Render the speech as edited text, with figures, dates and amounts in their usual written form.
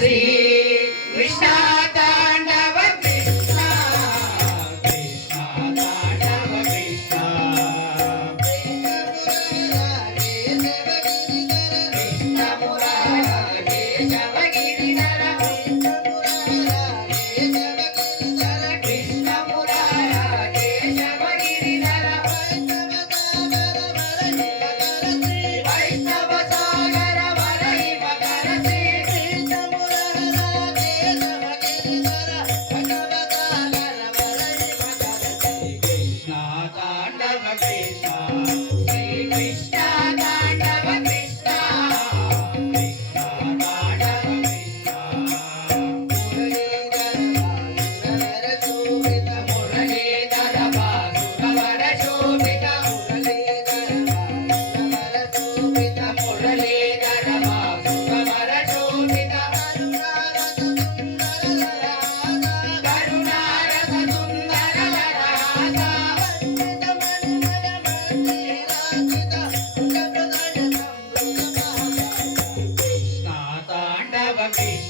శ్రీ కృష్ణ తాండవ కృష్ణ కృష్ణ తాండవ కృష్ణ కృష్ణ మురారే శవ గిరిధర కృష్ణ మురారే శవ గిరిధర వైష్ణవ సాగర వరై మకర శ్రీ కృష్ణ తాండవ కృష్ణ శ్రీ కృష్ణ తాండవ కృష్ణ కృష్ణ తాండవ కృష్ణ మురళీధర బాసురవర శోభిత మురళీధర బాసురవర శోభిత కరుణారస సుందర వరహాస కృష్ణ తాండవ కృష్ణ